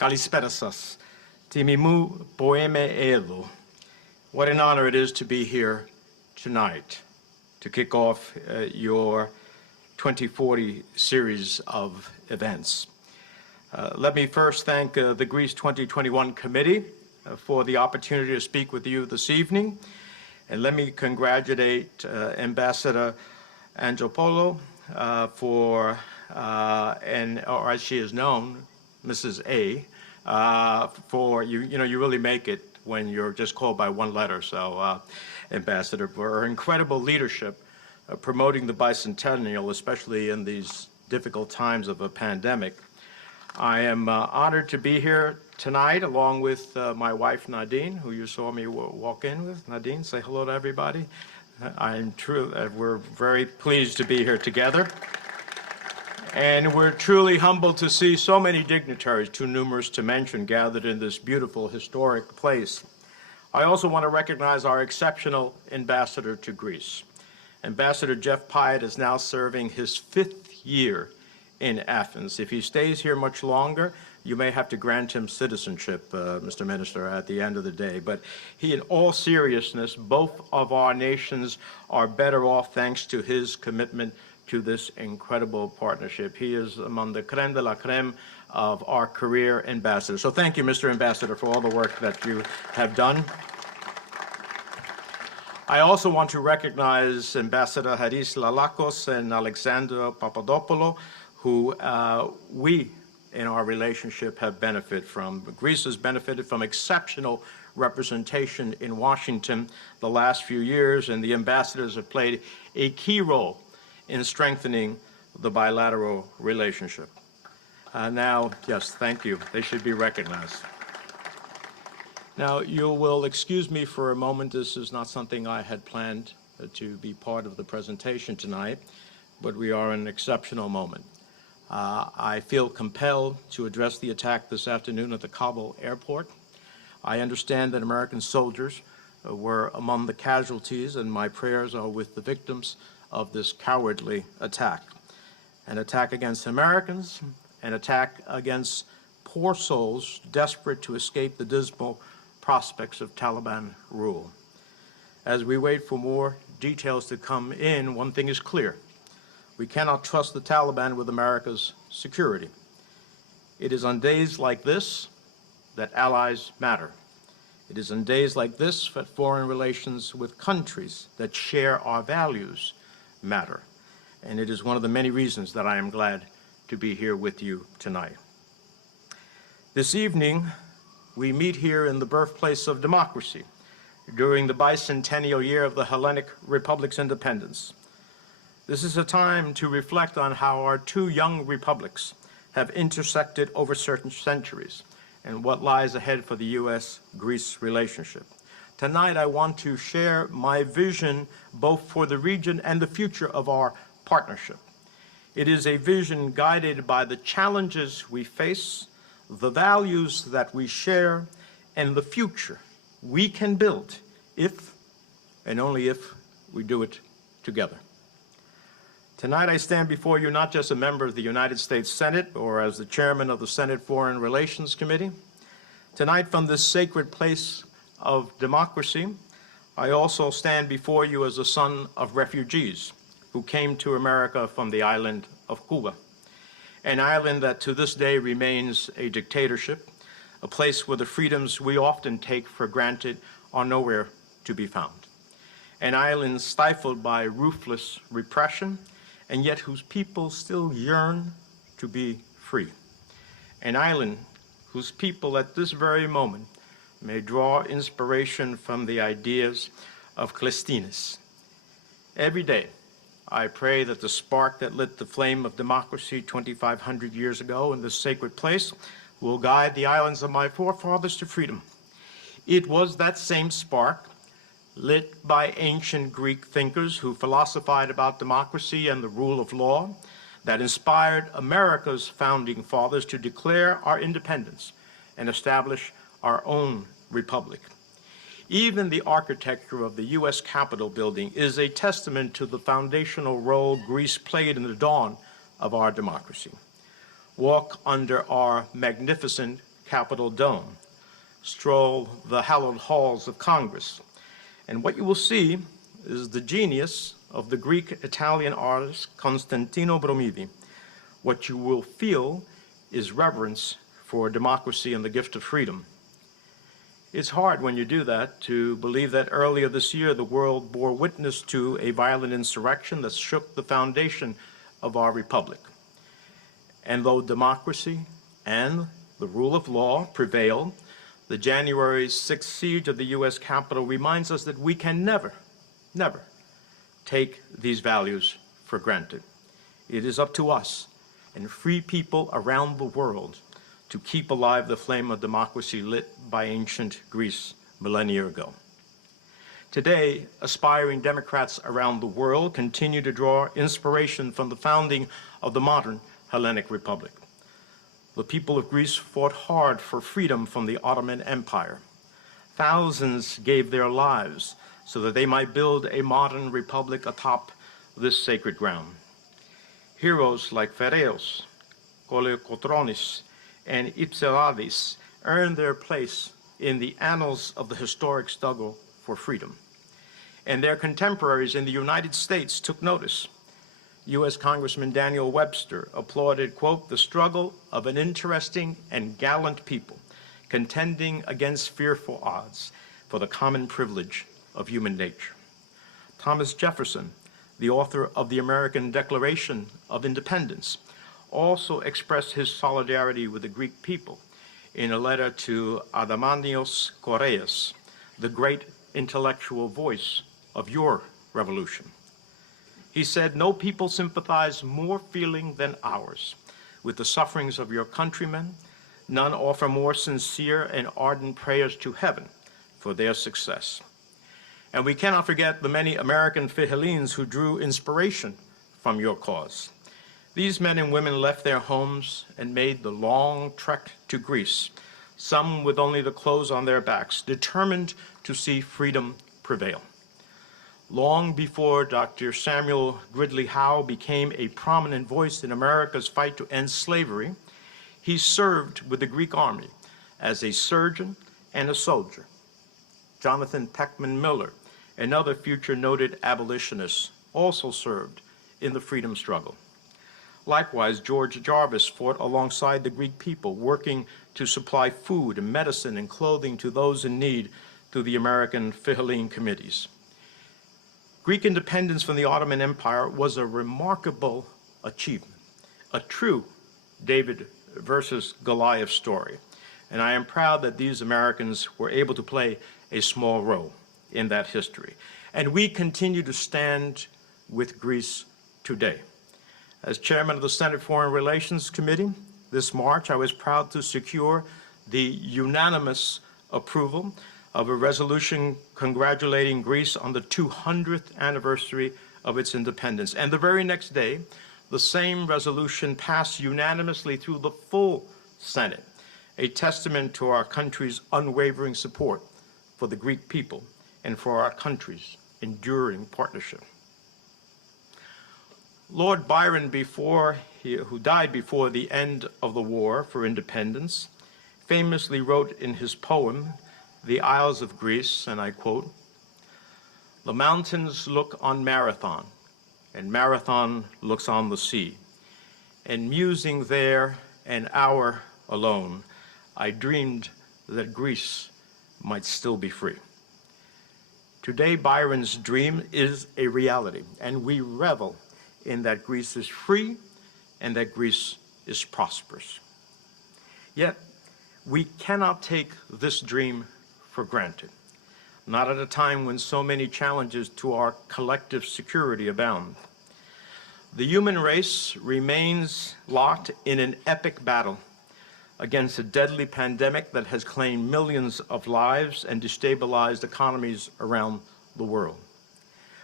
Kalispera σας. Timi mu poeme elu. What an honor it is to be here tonight to kick off your 2040 series of events. Let me first thank the Greece 2021 Committee for the opportunity to speak with you this evening. And let me congratulate Ambassador Angelopoulos for, or as she is known, Mrs. A, for you really make it when you're just called by one letter. So, Ambassador, for her incredible leadership promoting the bicentennial, especially in these difficult times of a pandemic. I am honored to be here tonight along with my wife Nadine, who you saw me walk in with. Nadine, say hello to everybody. We're very pleased to be here together. And we're truly humbled to see so many dignitaries, too numerous to mention, gathered in this beautiful historic place. I also want to recognize our exceptional ambassador to Greece. Ambassador Jeff Pyatt is now serving his 5th year in Athens. If he stays here much longer, you may have to grant him citizenship, Mr. Minister, at the end of the day. But he, in all seriousness, both of our nations are better off thanks to his commitment to this incredible partnership. He is among the creme de la creme of our career ambassadors. So thank you, Mr. Ambassador, for all the work that you have done. I also want to recognize Ambassador Haris Lalakos and Alexander Papadopoulou, who we, in our relationship, have benefited from. Greece has benefited from exceptional representation in Washington the last few years, and the ambassadors have played a key role in strengthening the bilateral relationship. Now, yes, thank you. They should be recognized. Now, you will excuse me for a moment. This is not something I had planned to be part of the presentation tonight, but we are in an exceptional moment. I feel compelled to address the attack this afternoon at the Kabul airport. I understand that American soldiers were among the casualties, and my prayers are with the victims of this cowardly attack. An attack against Americans, an attack against poor souls desperate to escape the dismal prospects of Taliban rule. As we wait for more details to come in, one thing is clear. We cannot trust the Taliban with America's security. It is on days like this that allies matter. It is on days like this that foreign relations with countries that share our values matter. And it is one of the many reasons that I am glad to be here with you tonight. This evening, we meet here in the birthplace of democracy during the bicentennial year of the Hellenic Republic's independence. This is a time to reflect on how our two young republics have intersected over certain centuries and what lies ahead for the U.S. Greece relationship. Tonight, I want to share my vision both for the region and the future of our partnership. It is a vision guided by the challenges we face, the values that we share, and the future we can build if and only if we do it together. Tonight, I stand before you not just a member of the United States Senate or as the chairman of the Senate Foreign Relations Committee. Tonight, from this sacred place of democracy, I also stand before you as a son of refugees who came to America from the island of Cuba, an island that to this day remains a dictatorship, a place where the freedoms we often take for granted are nowhere to be found, an island stifled by ruthless repression, and yet whose people still yearn to be free, an island whose people at this very moment may draw inspiration from the ideas of Clisthenes. Every day, I pray that the spark that lit the flame of democracy 2,500 years ago in this sacred place will guide the islands of my forefathers to freedom. It was that same spark, lit by ancient Greek thinkers who philosophized about democracy and the rule of law, that inspired America's founding fathers to declare our independence and establish our own republic. Even the architecture of the U.S. Capitol building is a testament to the foundational role Greece played in the dawn of our democracy. Walk under our magnificent Capitol dome, stroll the hallowed halls of Congress, and what you will see is the genius of the Greek-Italian artist Constantino Bromidi. What you will feel is reverence for democracy and the gift of freedom. It's hard when you do that to believe that earlier this year the world bore witness to a violent insurrection that shook the foundation of our republic. And though democracy and the rule of law prevail, the January 6th siege of the U.S. Capitol reminds us that we can never take these values for granted. It is up to us and free people around the world to keep alive the flame of democracy lit by ancient Greece millennia ago. Today, aspiring Democrats around the world continue to draw inspiration from the founding of the modern Hellenic Republic. The people of Greece fought hard for freedom from the Ottoman Empire. Thousands gave their lives so that they might build a modern republic atop this sacred ground. Heroes like Phareos, Kolokotronis, and Ipsiladis earned their place in the annals of the historic struggle for freedom. And their contemporaries in the United States took notice. U.S. Congressman Daniel Webster applauded, quote, "the struggle of an interesting and gallant people contending against fearful odds for the common privilege of human nature." Thomas Jefferson, the author of the American Declaration of Independence, also expressed his solidarity with the Greek people in a letter to Adamanios Koreas, the great intellectual voice of your revolution. He said, "No people sympathize more feeling than ours with the sufferings of your countrymen. None offer more sincere and ardent prayers to heaven for their success." And we cannot forget the many American Philhellenes who drew inspiration from your cause. These men and women left their homes and made the long trek to Greece, some with only the clothes on their backs, determined to see freedom prevail. Long before Dr. Samuel Gridley Howe became a prominent voice in America's fight to end slavery, he served with the Greek army as a surgeon and a soldier. Jonathan Peckman Miller, another future noted abolitionist, also served in the freedom struggle. Likewise, George Jarvis fought alongside the Greek people, working to supply food and medicine and clothing to those in need through the American Philhellene committees. Greek independence from the Ottoman Empire was a remarkable achievement, a true David versus Goliath story. And I am proud that these Americans were able to play a small role in that history. And we continue to stand with Greece today. As chairman of the Senate Foreign Relations Committee, this March I was proud to secure the unanimous approval of a resolution congratulating Greece on the 200th anniversary of its independence. And the very next day, the same resolution passed unanimously through the full Senate, a testament to our country's unwavering support for the Greek people and for our country's enduring partnership. Lord Byron, who died before the end of the War for Independence, famously wrote in his poem, The Isles of Greece, and I quote, "The mountains look on Marathon, and Marathon looks on the sea. And musing there an hour alone, I dreamed that Greece might still be free." Today, Byron's dream is a reality, and we revel in that Greece is free and that Greece is prosperous. Yet, we cannot take this dream for granted, not at a time when so many challenges to our collective security abound. The human race remains locked in an epic battle against a deadly pandemic that has claimed millions of lives and destabilized economies around the world.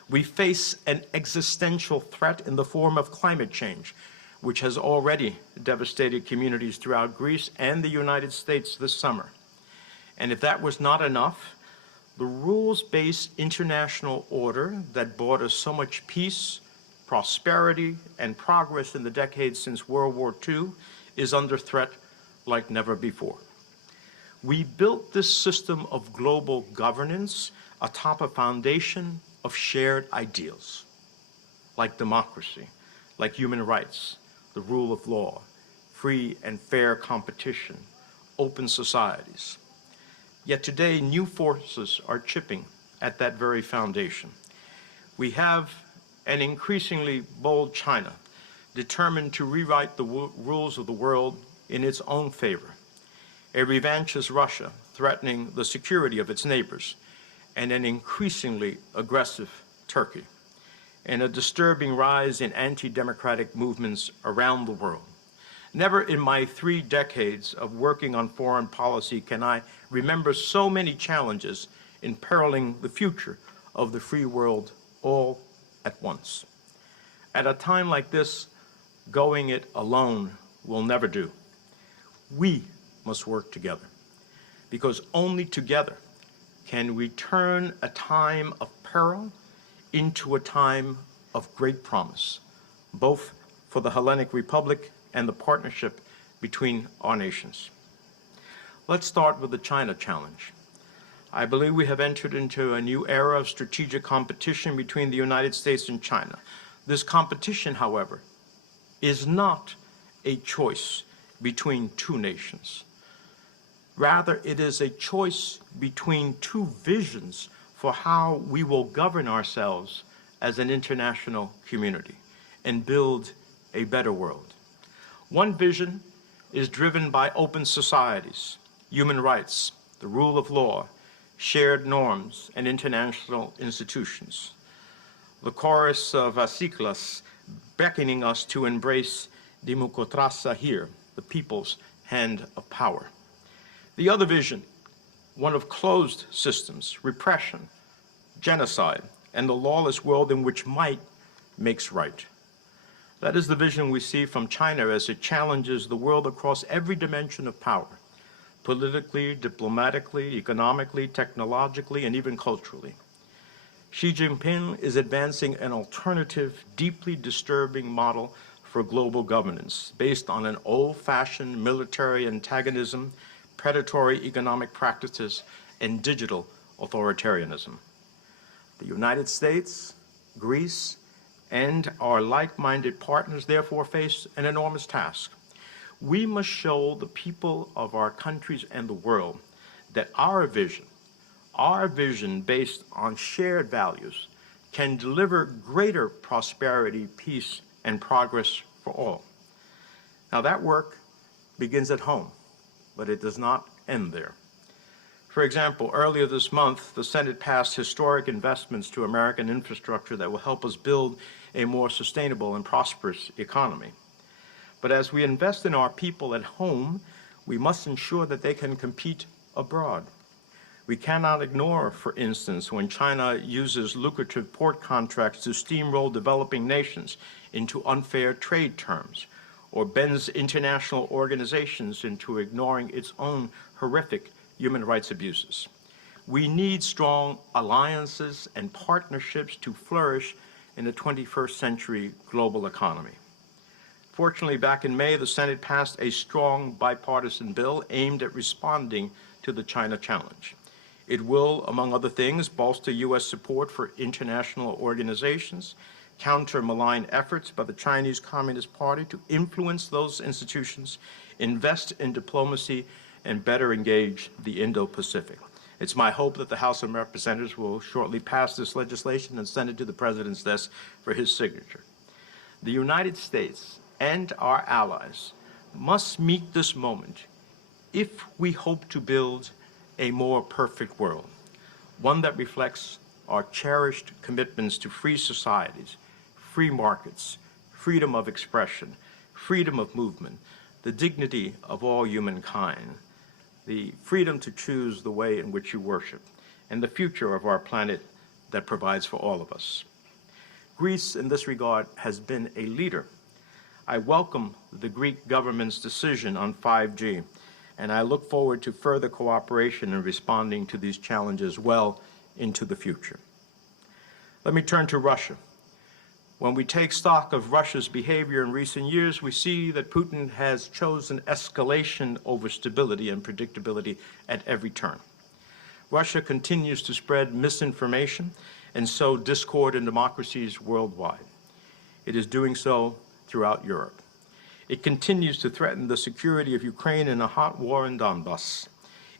We face an existential threat in the form of climate change, which has already devastated communities throughout Greece and the United States this summer. And if that was not enough, the rules-based international order that brought us so much peace, prosperity, and progress in the decades since World War II is under threat like never before. We built this system of global governance atop a foundation of shared ideals, like democracy, like human rights, the rule of law, free and fair competition, open societies. Yet today, new forces are chipping at that very foundation. We have an increasingly bold China, determined to rewrite the rules of the world in its own favor, a revanchist Russia threatening the security of its neighbors, and an increasingly aggressive Turkey, and a disturbing rise in anti-democratic movements around the world. Never in my 3 decades of working on foreign policy can I remember so many challenges imperiling the future of the free world all at once. At a time like this, going it alone will never do. We must work together, because only together can we turn a time of peril into a time of great promise, both for the Hellenic Republic and the partnership between our nations. Let's start with the China challenge. I believe we have entered into a new era of strategic competition between the United States and China. This competition, however, is not a choice between two nations. Rather, it is a choice between two visions for how we will govern ourselves as an international community and build a better world. One vision is driven by open societies, human rights, the rule of law, shared norms, and international institutions. The chorus of Asiklas beckoning us to embrace Demokratia here, the people's hand of power. The other vision, one of closed systems, repression, genocide, and the lawless world in which might makes right. That is the vision we see from China as it challenges the world across every dimension of power, politically, diplomatically, economically, technologically, and even culturally. Xi Jinping is advancing an alternative, deeply disturbing model for global governance based on an old-fashioned military antagonism, predatory economic practices, and digital authoritarianism. The United States, Greece, and our like-minded partners therefore face an enormous task. We must show the people of our countries and the world that our vision based on shared values can deliver greater prosperity, peace, and progress for all. Now that work begins at home, but it does not end there. For example, earlier this month, the Senate passed historic investments to American infrastructure that will help us build a more sustainable and prosperous economy. But as we invest in our people at home, we must ensure that they can compete abroad. We cannot ignore, for instance, when China uses lucrative port contracts to steamroll developing nations into unfair trade terms, or bends international organizations into ignoring its own horrific human rights abuses. We need strong alliances and partnerships to flourish in the 21st century global economy. Fortunately, back in May, the Senate passed a strong bipartisan bill aimed at responding to the China challenge. It will, among other things, bolster U.S. support for international organizations, counter malign efforts by the Chinese Communist Party to influence those institutions, invest in diplomacy, and better engage the Indo-Pacific. It's my hope that the House of Representatives will shortly pass this legislation and send it to the President's desk for his signature. The United States and our allies must meet this moment if we hope to build a more perfect world, one that reflects our cherished commitments to free societies, free markets, freedom of expression, freedom of movement, the dignity of all humankind, the freedom to choose the way in which you worship, and the future of our planet that provides for all of us. Greece, in this regard, has been a leader. I welcome the Greek government's decision on 5G, and I look forward to further cooperation in responding to these challenges well into the future. Let me turn to Russia. When we take stock of Russia's behavior in recent years, we see that Putin has chosen escalation over stability and predictability at every turn. Russia continues to spread misinformation and sow discord in democracies worldwide. It is doing so throughout Europe. It continues to threaten the security of Ukraine in a hot war in Donbass.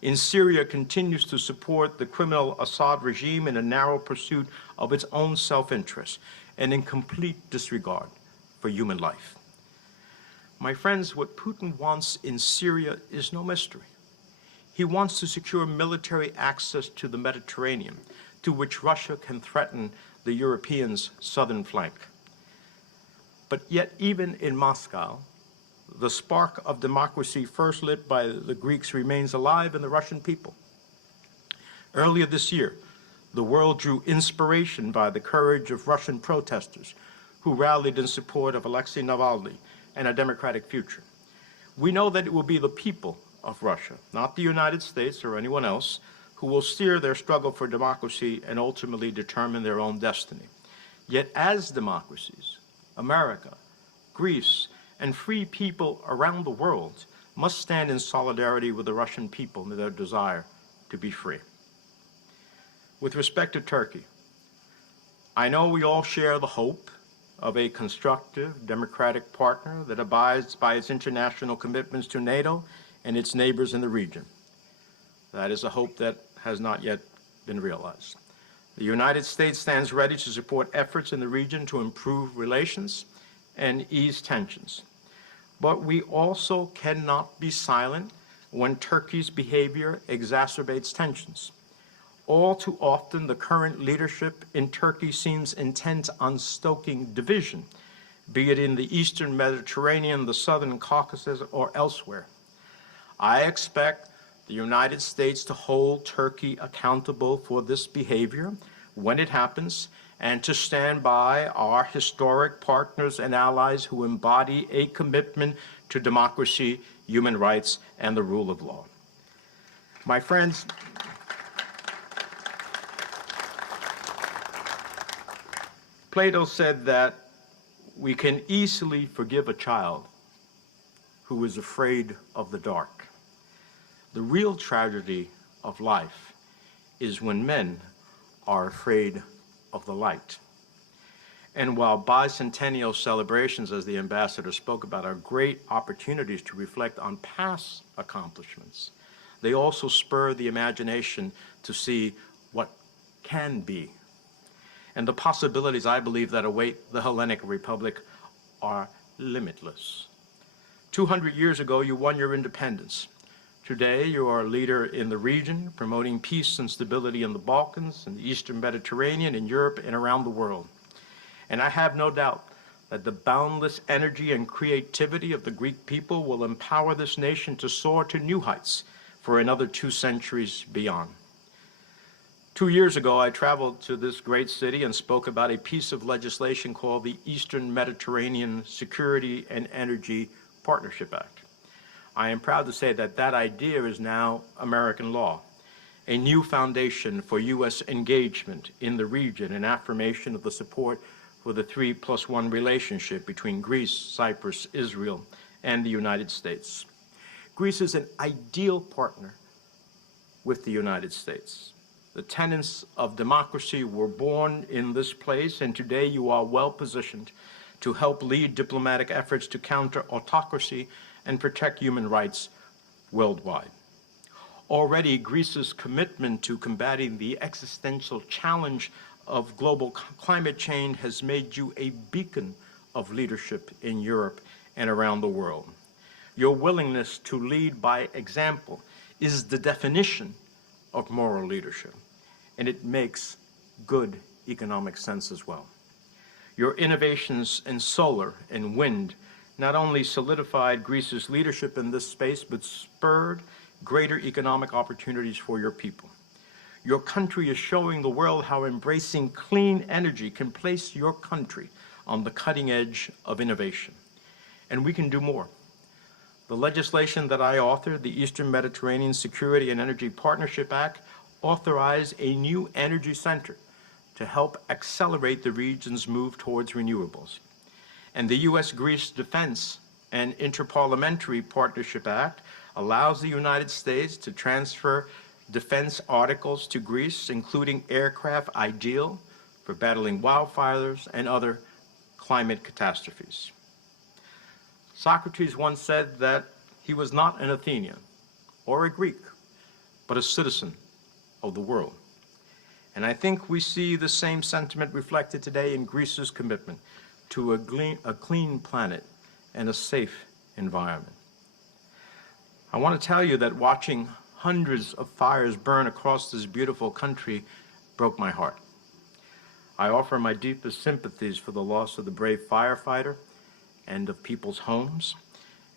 In Syria, continues to support the criminal Assad regime in a narrow pursuit of its own self-interest and in complete disregard for human life. My friends, what Putin wants in Syria is no mystery. He wants to secure military access to the Mediterranean, to which Russia can threaten the Europeans' southern flank. But yet, even in Moscow, the spark of democracy first lit by the Greeks remains alive in the Russian people. Earlier this year, the world drew inspiration by the courage of Russian protesters who rallied in support of Alexei Navalny and a democratic future. We know that it will be the people of Russia, not the United States or anyone else, who will steer their struggle for democracy and ultimately determine their own destiny. Yet as democracies, America, Greece, and free people around the world must stand in solidarity with the Russian people in their desire to be free. With respect to Turkey, I know we all share the hope of a constructive, democratic partner that abides by its international commitments to NATO and its neighbors in the region. That is a hope that has not yet been realized. The United States stands ready to support efforts in the region to improve relations and ease tensions. But we also cannot be silent when Turkey's behavior exacerbates tensions. All too often, the current leadership in Turkey seems intent on stoking division, be it in the Eastern Mediterranean, the Southern Caucasus, or elsewhere. I expect the United States to hold Turkey accountable for this behavior when it happens, and to stand by our historic partners and allies who embody a commitment to democracy, human rights, and the rule of law. My friends, Plato said that we can easily forgive a child who is afraid of the dark. The real tragedy of life is when men are afraid of the light. And while bicentennial celebrations, as the ambassador spoke about, are great opportunities to reflect on past accomplishments, they also spur the imagination to see what can be. And the possibilities, I believe, that await the Hellenic Republic are limitless. 200 years ago, you won your independence. Today, you are a leader in the region, promoting peace and stability in the Balkans, in the Eastern Mediterranean, in Europe, and around the world. And I have no doubt that the boundless energy and creativity of the Greek people will empower this nation to soar to new heights for another 2 centuries beyond. 2 years ago, I traveled to this great city and spoke about a piece of legislation called the Eastern Mediterranean Security and Energy Partnership Act. I am proud to say that that idea is now American law, a new foundation for U.S. engagement in the region and affirmation of the support for the 3+1 relationship between Greece, Cyprus, Israel, and the United States. Greece is an ideal partner with the United States. The tenets of democracy were born in this place, and today you are well positioned to help lead diplomatic efforts to counter autocracy and protect human rights worldwide. Already, Greece's commitment to combating the existential challenge of global climate change has made you a beacon of leadership in Europe and around the world. Your willingness to lead by example is the definition of moral leadership, and it makes good economic sense as well. Your innovations in solar and wind not only solidified Greece's leadership in this space, but spurred greater economic opportunities for your people. Your country is showing the world how embracing clean energy can place your country on the cutting edge of innovation. And we can do more. The legislation that I authored, the Eastern Mediterranean Security and Energy Partnership Act, authorized a new energy center to help accelerate the region's move towards renewables. And the U.S. Greece Defense and Interparliamentary Partnership Act allows the United States to transfer defense articles to Greece, including aircraft ideal for battling wildfires and other climate catastrophes. Socrates once said that he was not an Athenian or a Greek, but a citizen of the world. And I think we see the same sentiment reflected today in Greece's commitment to a clean planet and a safe environment. I want to tell you that watching hundreds of fires burn across this beautiful country broke my heart. I offer my deepest sympathies for the loss of the brave firefighter and of people's homes,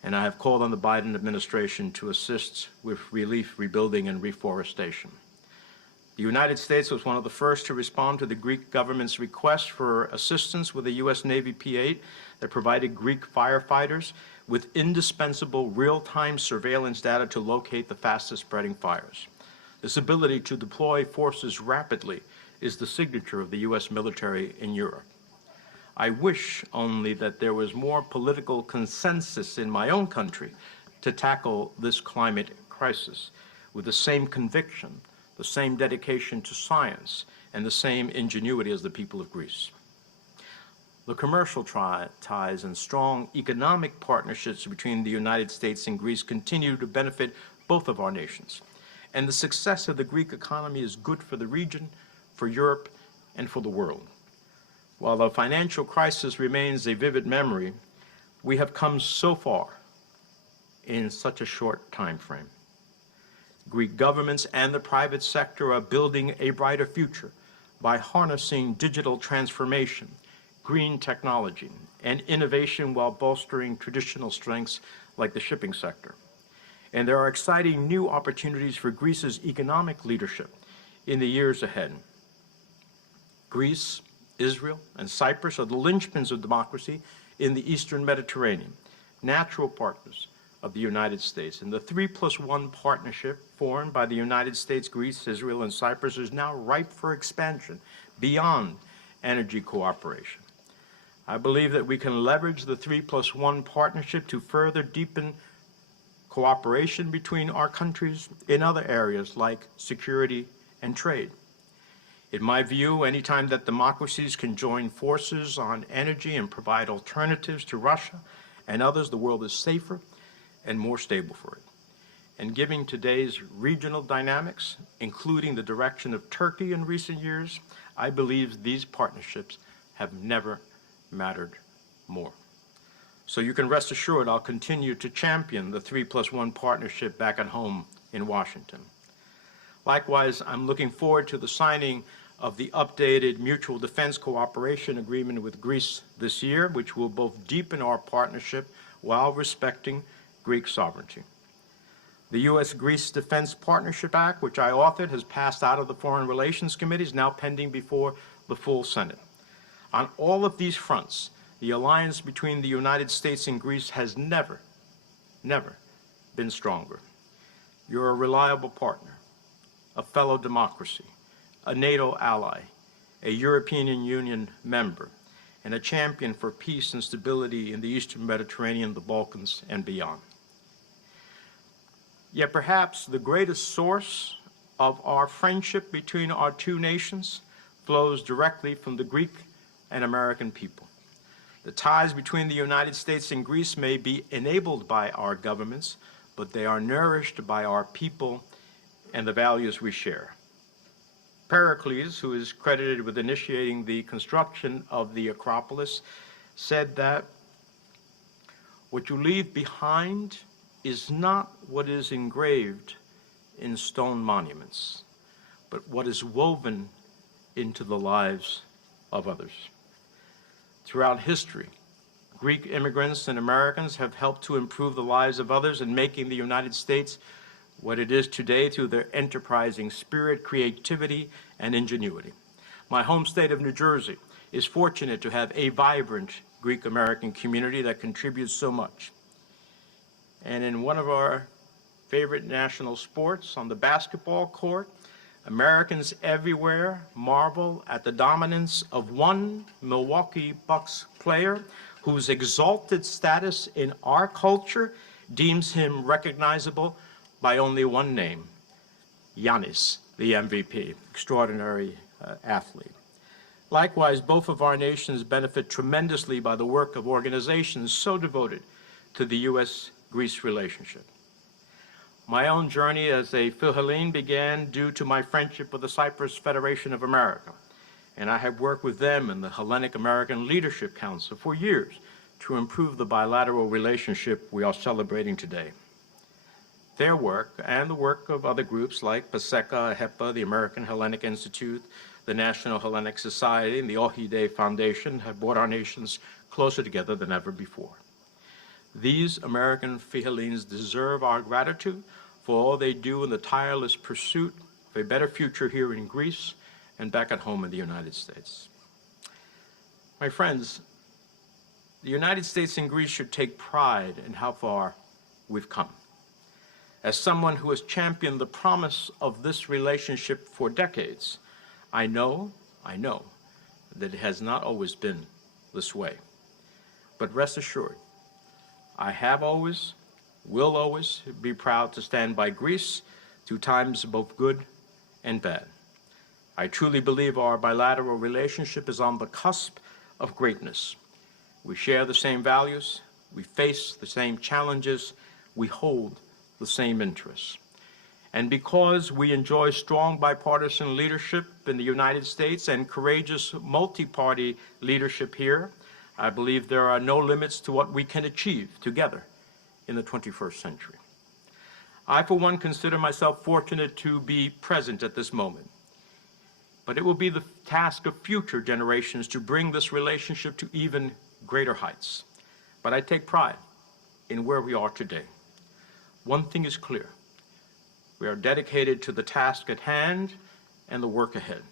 and I have called on the Biden administration to assist with relief, rebuilding, and reforestation. The United States was one of the first to respond to the Greek government's request for assistance with a U.S. Navy P-8 that provided Greek firefighters with indispensable real-time surveillance data to locate the fastest-spreading fires. This ability to deploy forces rapidly is the signature of the U.S. military in Europe. I wish only that there was more political consensus in my own country to tackle this climate crisis with the same conviction, the same dedication to science, and the same ingenuity as the people of Greece. The commercial ties and strong economic partnerships between the United States and Greece continue to benefit both of our nations. And the success of the Greek economy is good for the region, for Europe, and for the world. While the financial crisis remains a vivid memory, we have come so far in such a short time frame. Greek governments and the private sector are building a brighter future by harnessing digital transformation, green technology, and innovation while bolstering traditional strengths like the shipping sector. And there are exciting new opportunities for Greece's economic leadership in the years ahead. Greece, Israel, and Cyprus are the linchpins of democracy in the Eastern Mediterranean, natural partners of the United States. And the 3+1 partnership formed by the United States, Greece, Israel, and Cyprus is now ripe for expansion beyond energy cooperation. I believe that we can leverage the 3+1 partnership to further deepen cooperation between our countries in other areas like security and trade. In my view, anytime that democracies can join forces on energy and provide alternatives to Russia and others, the world is safer and more stable for it. And given today's regional dynamics, including the direction of Turkey in recent years, I believe these partnerships have never mattered more. So you can rest assured I'll continue to champion the 3+1 partnership back at home in Washington. Likewise, I'm looking forward to the signing of the updated Mutual Defense Cooperation Agreement with Greece this year, which will both deepen our partnership while respecting Greek sovereignty. The U.S. Greece Defense Partnership Act, which I authored, has passed out of the Foreign Relations Committee, is now pending before the full Senate. On all of these fronts, the alliance between the United States and Greece has never been stronger. You're a reliable partner, a fellow democracy, a NATO ally, a European Union member, and a champion for peace and stability in the Eastern Mediterranean, the Balkans, and beyond. Yet perhaps the greatest source of our friendship between our two nations flows directly from the Greek and American people. The ties between the United States and Greece may be enabled by our governments, but they are nourished by our people and the values we share. Pericles, who is credited with initiating the construction of the Acropolis, said that what you leave behind is not what is engraved in stone monuments, but what is woven into the lives of others. Throughout history, Greek immigrants and Americans have helped to improve the lives of others in making the United States what it is today through their enterprising spirit, creativity, and ingenuity. My home state of New Jersey is fortunate to have a vibrant Greek-American community that contributes so much. And in one of our favorite national sports, on the basketball court, Americans everywhere marvel at the dominance of one Milwaukee Bucks player whose exalted status in our culture deems him recognizable by only one name, Giannis, the MVP, extraordinary athlete. Likewise, both of our nations benefit tremendously by the work of organizations so devoted to the U.S. Greece relationship. My own journey as a Philhellene began due to my friendship with the Cyprus Federation of America, and I have worked with them in the Hellenic American Leadership Council for years to improve the bilateral relationship we are celebrating today. Their work and the work of other groups like PASECA, HEPA, the American Hellenic Institute, the National Hellenic Society, and the Ohide Foundation have brought our nations closer together than ever before. These American Philhellenes deserve our gratitude for all they do in the tireless pursuit of a better future here in Greece and back at home in the United States. My friends, the United States and Greece should take pride in how far we've come. As someone who has championed the promise of this relationship for decades, I know that it has not always been this way. But rest assured, I have always, will always be proud to stand by Greece through times both good and bad. I truly believe our bilateral relationship is on the cusp of greatness. We share the same values, we face the same challenges, we hold the same interests. And because we enjoy strong bipartisan leadership in the United States and courageous multi-party leadership here, I believe there are no limits to what we can achieve together in the 21st century. I, for one, consider myself fortunate to be present at this moment. But it will be the task of future generations to bring this relationship to even greater heights. But I take pride in where we are today. One thing is clear. We are dedicated to the task at hand and the work ahead.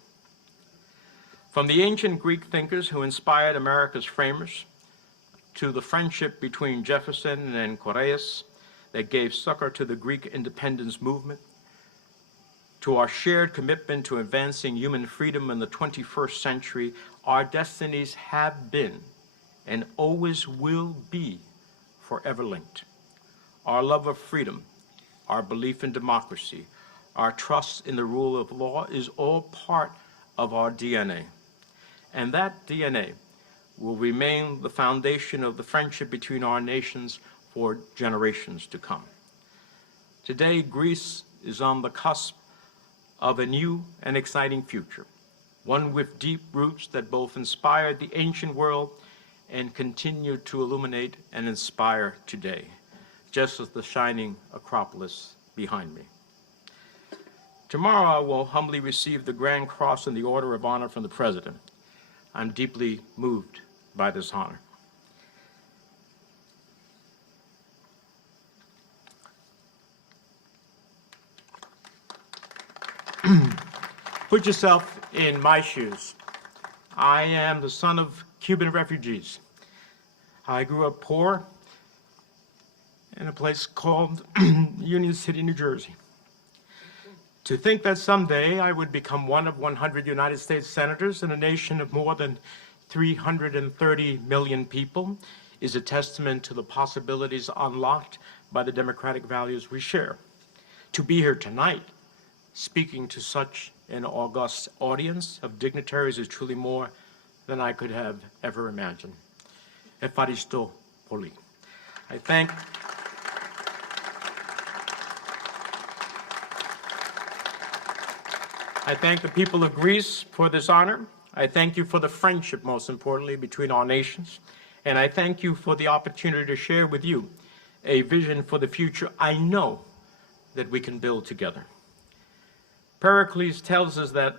From the ancient Greek thinkers who inspired America's framers, to the friendship between Jefferson and Koreas that gave succor to the Greek independence movement, to our shared commitment to advancing human freedom in the 21st century, our destinies have been and always will be forever linked. Our love of freedom, our belief in democracy, our trust in the rule of law is all part of our DNA. And that DNA will remain the foundation of the friendship between our nations for generations to come. Today, Greece is on the cusp of a new and exciting future, one with deep roots that both inspired the ancient world and continue to illuminate and inspire today, just as the shining Acropolis behind me. Tomorrow, I will humbly receive the Grand Cross and the Order of Honor from the President. I'm deeply moved by this honor. Put yourself in my shoes. I am the son of Cuban refugees. I grew up poor in a place called Union City, New Jersey. To think that someday I would become one of 100 United States senators in a nation of more than 330 million people is a testament to the possibilities unlocked by the democratic values we share. To be here tonight, speaking to such an august audience of dignitaries is truly more than I could have ever imagined. Efaristo Poli. I thank the people of Greece for this honor. I thank you for the friendship, most importantly, between our nations. And I thank you for the opportunity to share with you a vision for the future I know that we can build together. Pericles tells us that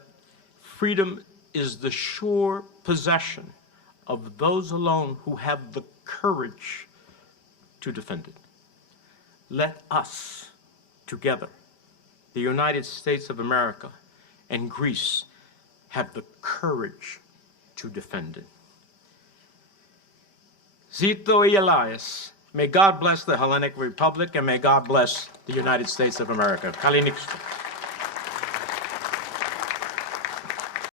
freedom is the sure possession of those alone who have the courage to defend it. Let us, together, the United States of America and Greece, have the courage to defend it. Zito Elias, may God bless the Hellenic Republic and may God bless the United States of America. Kalinixto.